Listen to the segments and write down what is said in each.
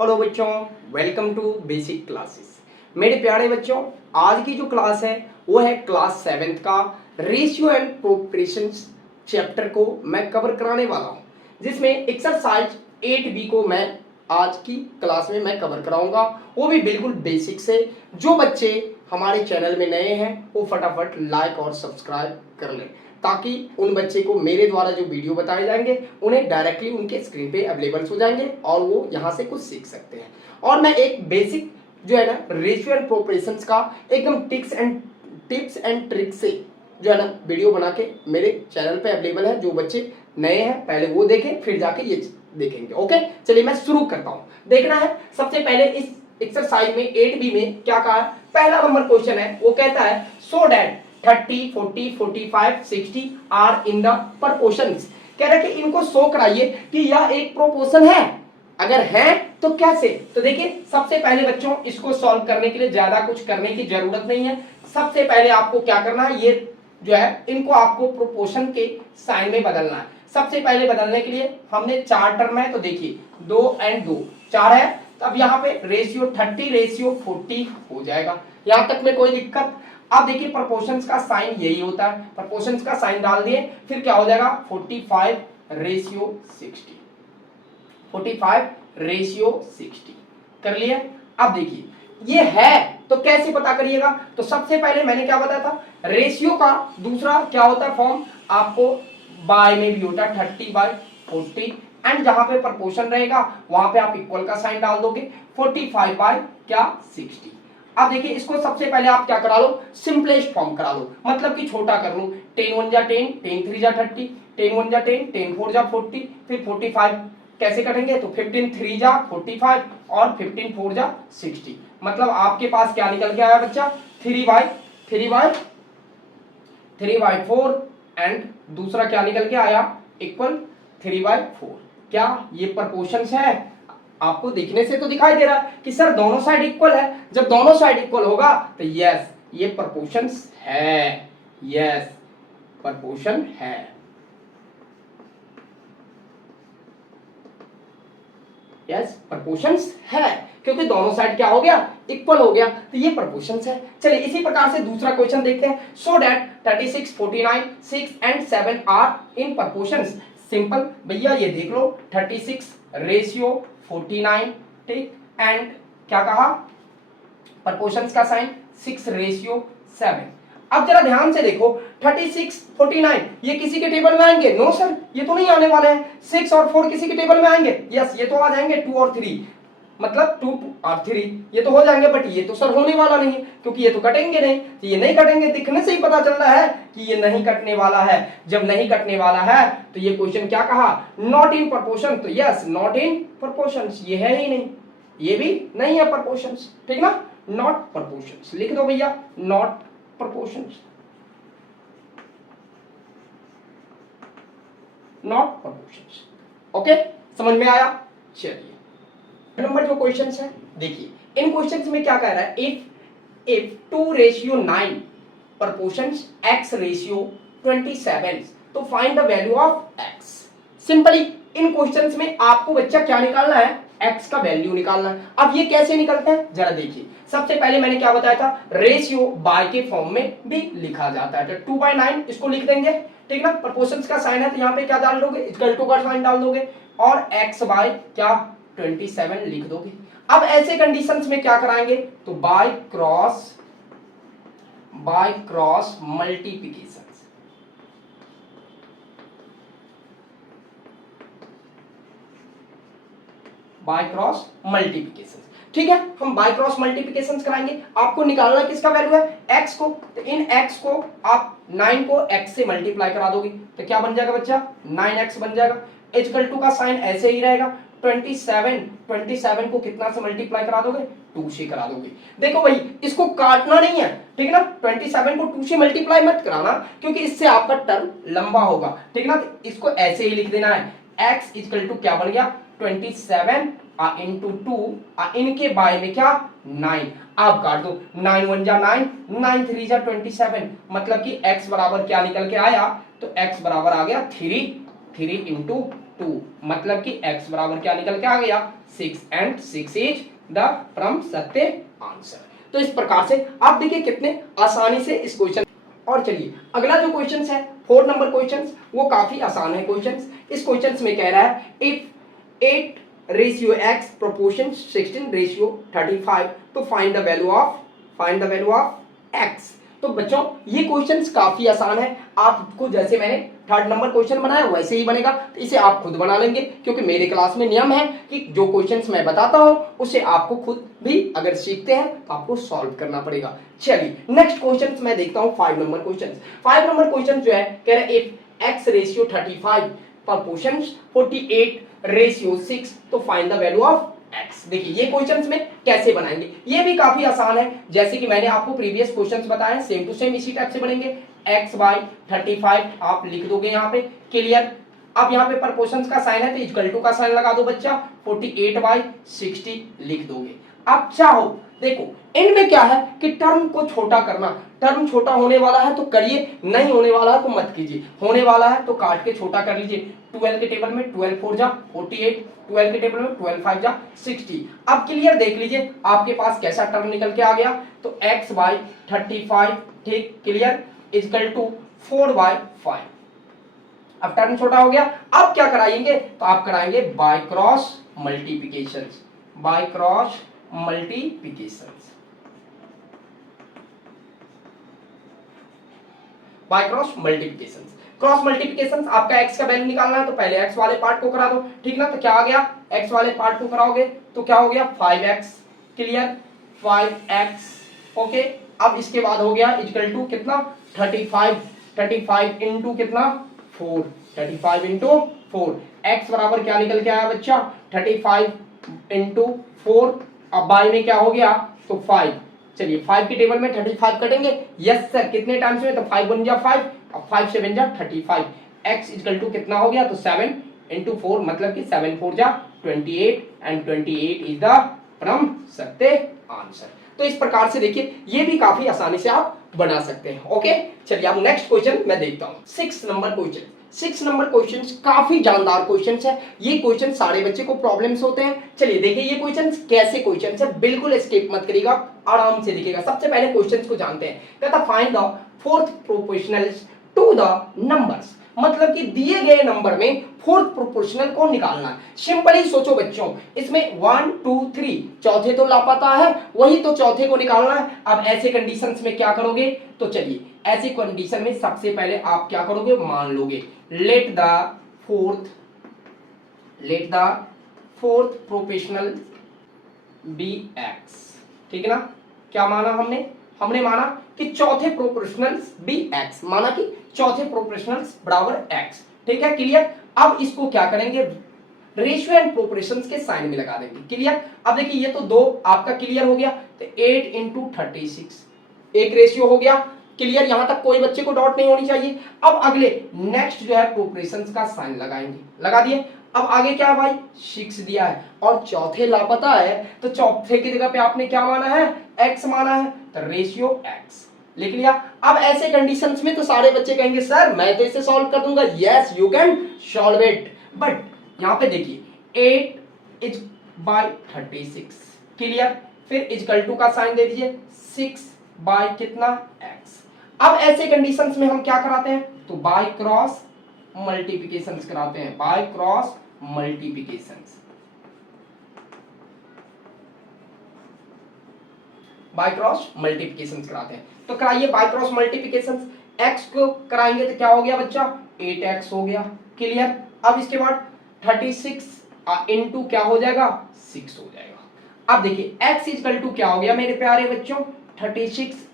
Hello बच्चों, welcome to basic classes. मेरे प्यारे बच्चों, आज की जो क्लास है वो है क्लास 7th का रेशियो एंड प्रोपोर्शंस चैप्टर को मैं कवर कराने वाला हूं, जिसमें एक्सरसाइज 8B को मैं आज की क्लास में मैं कवर कराऊंगा, वो भी बिल्कुल बेसिक से। जो बच्चे हमारे चैनल में नए हैं वो फटाफट लाइक और सब्सक्राइब कर लें, ताकि उन बच्चे को मेरे द्वारा जो वीडियो बताए जाएंगे उन्हें डायरेक्टली उनके स्क्रीन पे अवेलेबल हो जाएंगे और वो यहाँ से कुछ सीख सकते हैं। और मैं एक बेसिक जो है ना रेशियो एंड प्रोपोर्शंस का एकदम टिप्स एंड ट्रिक्स से जो है ना वीडियो बना के मेरे चैनल पे अवेलेबल है। जो बच्चे नए हैं पहले वो देखें, फिर जाके ये देखेंगे। ओके, चलिए मैं शुरू करता हूँ। देखना है सबसे पहले इस एक्सरसाइज में 8B में क्या कहा है। पहला नंबर क्वेश्चन है, वो कहता है so that 30, 40, 45, 60 are in the proportions. कह रहा है कि इनको शो कराइए कि यह एक प्रोपोर्शन है। अगर है तो कैसे? तो देखिए, सबसे पहले बच्चों इसको सॉल्व करने के लिए ज्यादा कुछ करने की जरूरत नहीं है। सबसे पहले आपको क्या करना है, ये जो है इनको आपको प्रोपोर्शन के साइन में बदलना है। सबसे पहले बदलने के लिए हमने 4 टर्म है, तो देखिए 2 और 2 4 है। तो अब यहाँ पे रेशियो 30 रेशियो 40 हो जाएगा। यहां तक में कोई दिक्कत? अब देखिए प्रोपोर्शंस का साइन यही होता है, प्रोपोर्शंस का साइन डाल दिए, फिर क्या हो जाएगा 45 रेशियो 60, 45 रेशियो 60 कर लिए। अब देखिए ये है तो कैसे पता करिएगा? तो सबसे पहले मैंने क्या बताया था, रेशियो का दूसरा क्या होता है फॉर्म, आपको बाय में भी होता है 30/40, एंड जहां पे प्रोपोर्शन रहेगा वहां पे आप इक्वल का साइन डाल दोगे, 45/60। अब देखिए इसको सबसे पहले आप क्या करा लो, सिंपलेस्ट फॉर्म करा लो, मतलब कि छोटा कर लो। 10 1 जा 10, 10 3 जा 30, 10 1 जा 10, 10 4 जा 40, फिर 45 कैसे कटेंगे? तो 15 3 जा 45 और 15 4 जा 60। मतलब आपके पास क्या निकल के आया बच्चा, 3/4 एंड दूसरा क्या निकल के आया, इक्वल 3/4। क्या ये प्रोपोर्शंस है? आपको दिखने से तो दिखाई दे रहा है कि सर दोनों साइड इक्वल है। जब दोनों साइड इक्वल होगा तो यस ये प्रोपोर्शंस है, यस प्रोपोर्शन है। यस प्रोपोर्शंस है, क्योंकि दोनों साइड क्या हो गया, इक्वल हो गया, तो ये प्रोपोर्शंस है। चलिए इसी प्रकार से दूसरा क्वेश्चन देखते हैं। So that 36, 49, 6 and 7 are in proportions. Simple भैया, ये देख लो 36 रेशियो 49, ठीक, एंड क्या कहा, प्रोपोर्शंस का साइन 6 रेशियो 7। अब जरा ध्यान से देखो, 36 49 ये किसी के टेबल में आएंगे? नो सर, ये तो नहीं आने वाले हैं। 6 और 4 किसी के टेबल में आएंगे? यस, ये तो आ जाएंगे। 2 और 3 मतलब 2 और 3 ये तो हो जाएंगे, बट ये तो सर होने वाला नहीं है, क्योंकि ये तो कटेंगे नहीं। तो ये नहीं कटेंगे, दिखने से ही पता चल रहा है कि ये नहीं कटने वाला है। जब नहीं कटने वाला है तो ये क्वेश्चन क्या कहा, नॉट इन प्रोपोर्शन। तो यस नॉट इन प्रोपोर्शंस, ये है ही नहीं, ये भी नहीं है प्रोपोर्शंस, ठीक ना। नॉट प्रोपोर्शंस लिख दो भैया, not proportions, not proportions. Okay, समझ में आया? चलिए नंबर जो क्वेश्चंस है, देखिए इन क्वेश्चंस में क्या कह रहा है, if 2 ratio 9 proportions x ratio 27, तो find the value of x। Simply in questions में आपको बच्चा क्या निकालना है, x का वैल्यू निकालना है। अब ये कैसे निकलता है जरा देखिए। सबसे पहले मैंने क्या बताया था, रेशियो बाय के फॉर्म में भी लिखा जाता है। तो 2/9 इसको लिख देंगे, ठीक ना। प्रोपोर्शंस का साइन है तो यहाँ पे क्या डाल दोगे, इक्वल टू का साइन डाल दोगे, और x बाय क्या 27 लिख दोगे। अब ऐसे कंडीशंस में क्या कराएंगे, तो by cross multiplication, by cross multiplication, ठीक है। हम बाय क्रॉस मल्टीप्लिकेशन कराएंगे। आपको निकालना किसका वैल्यू है, x को। तो इन x को आप 9 को x से मल्टीप्लाई करा दोगे तो क्या बन जाएगा बच्चा, 9x बन जाएगा। इक्वल टू का साइन ऐसे ही रहेगा। 27 को कितना से मल्टीप्लाई करा दोगे, 2 से करा दोगे। देखो भाई इसको काटना नहीं है, ठीक ना। 27 को 2 से मल्टीप्लाई मत कराना, क्योंकि इससे आपका टर्म लंबा होगा, ठीक ना। तो इसको ऐसे ही लिख देना है, x इक्वल टू क्या बन गया 27 इंटू 2 इनके बाय में क्या 9। आप काट दो, 9 1 जा 9, 9 3 जा 27, मतलब कि x बराबर क्या निकल के आया, तो x बराबर आ गया 3 इंटू 2, मतलब कि x बराबर क्या निकल के आ गया 6 and 6 is the परम सत्य आंसर। तो इस प्रकार से आप देखिए कितने आसानी से इस क्वेश्चन। और चलिए अगला जो क्वेश्चन है 4 नंबर क्वेश्चन, वो काफी आसान है क्वेश्चन। इस क्वेश्चन में कह रहा है if 8 ratio x proportion 16 ratio 35 तो find the value of x। तो बच्चों ये क्वेश्चंस काफी आसान है, आपको जैसे मैंने 3rd नंबर क्वेश्चन बनाया वैसे ही बनेगा, तो इसे आप खुद बना लेंगे क्योंकि मेरे क्लास में नियम है कि जो क्वेश्चंस मैं बताता हूं उसे आपको खुद भी अगर सीखते हैं तो आपको सॉल्व करना पड़ेगा। चलिए नेक्स्ट क्वेश्चन मैं देखता हूं 5 नंबर क्वेश्चन। 5 नंबर क्वेश्चन जो है कह रहा है if x ratio 35 proportion 48 ratio 6 तो find the value of x। देखिए ये क्वेश्चंस में कैसे बनाएंगे, ये भी काफी आसान है, जैसे कि मैंने आपको प्रीवियस क्वेश्चंस बताए सेम टू सेम इसी टाइप से बनेंगे। x बाई 35 आप लिख दोगे यहाँ पे क्लियर। अब यहाँ पे प्रोपोर्शंस का साइन है तो इक्वल टू का साइन लगा दो बच्चा, 48 बाई 60 लिख दोगे। अब चाहो देखो इनमें क्या है कि टर्म को छोटा करना, टर्म छोटा होने वाला है तो करिए, नहीं होने वाला है तो मत कीजिए, होने वाला है तो काट के छोटा कर लीजिए। 12 के टेबल में 12 4 जा 48, 12 के टेबल में 12 5 जा 60। अब क्लियर देख लीजिए आपके पास कैसा टर्म निकल के आ गया, तो x बाई 35 ठीक क्लियर इक्वल टू 4 बाई 5। अब टर्म छोटा हो गया, अब क्या कराएंगे तो आप कराएंगे by cross multiplication, by cross multiplication, by cross multiplication. Cross multiplication आपका x का वैल्यू निकालना है तो पहले x वाले पार्ट को करा दो, ठीक ना। तो क्या आ गया x वाले पार्ट को कराओगे तो क्या हो गया 5x क्लियर 5x ओके। अब इसके बाद हो गया इक्वल टू कितना 35 इंटू कितना 4, 35 इंटू 4। x बराबर क्या निकल के आया बच्चा 35 इंटू 4। अब बाय में क्या हो गया तो 5। चलिए 5 के टेबल में 35 कटेंगे, यस सर कितने टाइम्स में तो 5 1 जा 5, अब 5 7 जा 35। x इक्वल टू कितना हो गया तो 7 इंटू 4 मतलब कि 7 4 जा 28 एंड 28 इज द परम सत्य आंसर। तो इस प्रकार से देखिए ये भी काफी आसानी से आप बना सकते हैं ओके। चलिए अब नेक्स्ट क्वेश्चन मैं देखता हूं 6 नंबर क्वेश्चन। 6 नंबर क्वेश्चन काफी जानदार क्वेश्चन है, ये क्वेश्चन सारे बच्चे को प्रॉब्लम्स होते हैं। चलिए देखिए ये क्वेश्चन कैसे क्वेश्चन है, बिल्कुल स्किप मत करिएगा, आराम से दिखेगा। सबसे पहले क्वेश्चन को जानते हैं, कहता find the fourth proportionals to the numbers, मतलब कि दिए गए नंबर में फोर्थ प्रोपोर्शनल को निकालना है। सिंपली सोचो बच्चों, इसमें 1 2 3 चौथे तो लापता है, वही तो चौथे को निकालना है। अब ऐसे कंडीशंस में क्या करोगे तो चलिए ऐसी कंडीशन में सबसे पहले आप क्या करोगे मान लोगे let the fourth proportional be x, ठीक है ना। क्या माना हमने माना कि चौथे प्रोपोर्शनल्स बी एक्स, माना कि चौथे प्रोपोर्शनल्स बराबर एक्स, ठीक है क्लियर। अब इसको क्या करेंगे रेशियो एंड प्रोपोर्शंस के साइन में लगा देंगे क्लियर। अब देखिए ये तो 2 आपका क्लियर हो गया, तो 8 इंटू 36 एक रेशियो हो गया क्लियर। यहां तक कोई बच्चे को डाउट नहीं होनी चाहिए। अब अगले नेक्स्ट जो है प्रोपोर्शंस का साइन लगाएंगे, लगा दिए। अब आगे क्या है भाई 6 दिया है और चौथे लापता है, तो चौथे की जगह पे आपने क्या माना है x माना है, तो रेशियो x लिख लिया। अब ऐसे कंडीशंस में तो सारे बच्चे कहेंगे सर मैं तो इसे सॉल्व कर दूंगा, yes you can solve it, but यहाँ पे देखिए 8 इज बाय 36 क्लियर, फिर इक्वल टू का साइन दे दीजिए 6 बाय कितना x। अब ऐसे कंडीशंस में हम क्या कराते हैं तो बाय क्रॉस मल्टीप्लिकेशंस कराते हैं, by cross multiplications, by cross multiplications कराते हैं। तो कराइए बाय क्रॉस मल्टीप्लिकेशंस, x को कराएंगे तो क्या हो गया बच्चा 8x हो गया क्लियर। अब इसके बाद 36 इंटू क्या हो जाएगा 6 हो जाएगा। अब देखिए x इक्वल टू क्या हो गया मेरे प्यारे बच्चों 36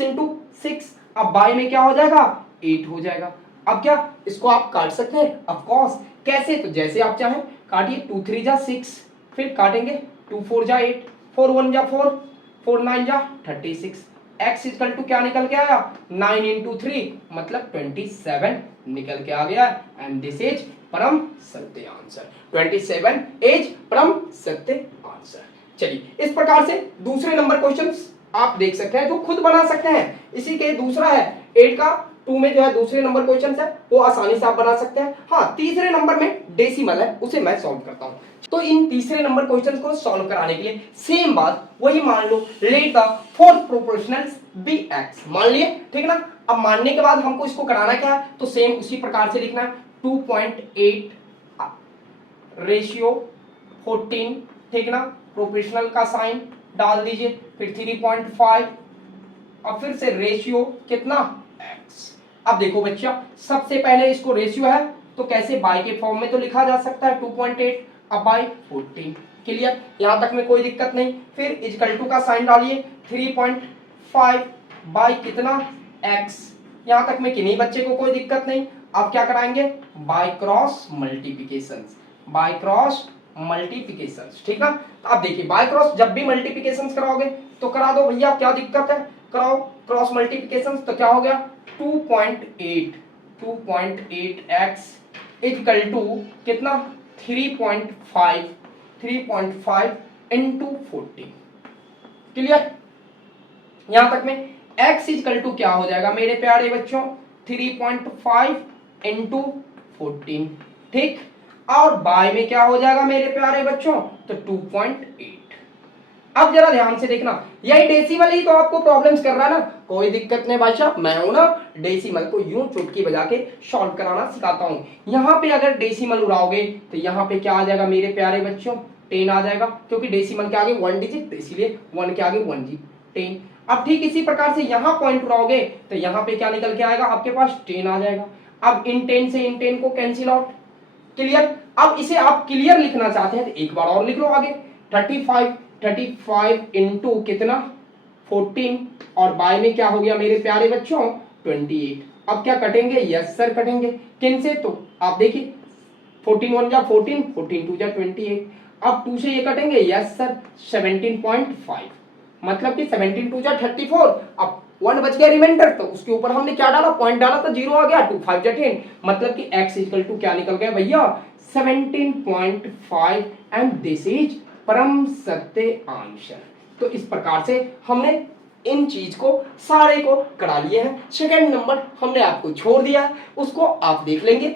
इंटू 6। अब बाय में क्या हो जाएगा 8 हो जाएगा। अब क्या इसको आप काट सकते हैं ऑफ कोर्स, कैसे तो जैसे आप चाहें काटिए, 2 3 जा 6, फिर काटेंगे 2 4 जा 8, 4 1 जा 4, 4 9 जा 36। x इक्वल टू क्या निकल के आया 9 इंटू 3 मतलब 27 निकल के आ गया, एंड दिस इज परम सत्य आंसर। 27 इज परम सत्य आंसर। चलिए इस प्रकार से दूसरे नंबर क्वेश्चंस आप देख सकते हैं जो खुद बना सकते हैं। इसी के दूसरा है 8 का टू में जो है दूसरे नंबर क्वेश्चन है वो आसानी से आप बना सकते हैं। हाँ, तीसरे नंबर में डेसिमल है उसे मैं सॉल्व करता हूँ। तो इन तीसरे नंबर क्वेश्चन को सॉल्व कराने के लिए सेम बात वही मान लो, let the fourth proportionals be X मान लिए, ठीक ना। अब मानने के बाद हमको इसको कराना क्या है, तो सेम उसी प्रकार से लिखना है 2.8 रेशियो 14, ठीक ना। प्रोपोर्शनल का साइन डाल दीजिए, फिर 3.5, अब फिर से रेशियो कितना x। अब देखो बच्चा, सबसे पहले इसको रेशियो है तो कैसे बाय के फॉर्म में तो लिखा जा सकता है 2.8 अब बाय 14, क्लियर, यहां तक में कोई दिक्कत नहीं। फिर इजकल टू का साइन डालिए 3.5 बाय कितना x, यहां तक में किन्हीं बच्चे को कोई दिक्कत नहीं। अब क्या कराएंगे, by cross multiplication, by cross multiplication, ठीक ना। अब देखिए बाय क्रॉस जब भी मल्टीप्लिकेशन कराओगे तो करा दो भैया, क्या दिक्कत है, कराओ क्रॉस मल्टीप्लिकेशन। तो क्या हो गया 2.8x इक्वल टू कितना 3.5 इंटू 40, क्लियर। यहां तक में x इक्वल टू क्या हो जाएगा मेरे प्यारे बच्चों 3.5 इंटू 14, ठीक। और बाय में क्या हो जाएगा मेरे प्यारे बच्चों, तो 2.8। अब जरा ध्यान से देखना, यही डेसिमल ही तो आपको प्रॉब्लम्स कर रहा है ना, कोई दिक्कत नहीं भाई साहब, मैं हूं ना डेसिमल को यूं चुटकी बजा के सॉल्व कराना सिखाता हूं। यहां पे अगर डेसिमल उड़ाओगे तो यहां पे क्या आ जाएगा मेरे प्यारे बच्चों 10 आ जाएगा, क्योंकि डेसिमल के आगे 1 डिजिट, इसीलिए 1 के आगे 1 जी 10। अब ठीक इसी प्रकार से यहां पॉइंट उड़ाओगे तो यहां पे क्या निकल के आएगा आपके पास 10 आ जाएगा। अब इन 10 से इन 10 को कैंसिल आउट, क्लियर। अब इसे आप क्लियर लिखना चाहते हैं तो एक बार और लिख लो आगे 35 इंटू कितना 14, और बाय में क्या हो गया मेरे प्यारे बच्चों 28। अब क्या कटेंगे, यस सर कटेंगे, किन से, तो आप देखिए 14 1 जा 14, 14 2 जा 28। अब 2 से ये कटेंगे, यस सर 17.5, मतलब कि 17 2 जा 34। अब 1 बच गया रिमाइंडर, तो उसके ऊपर हमने क्या डाला, पॉइंट डाला तो 0 आ गया, 2 5 जा 10, मतलब कि x इक्वल टू क्या निकल गया भैया 17.5, एंड दिस इज परम सत्य आंसर। तो इस प्रकार से हमने इन चीज को सारे को करा लिए हैं। सेकंड नंबर हमने आपको छोड़ दिया, उसको आप देख लेंगे।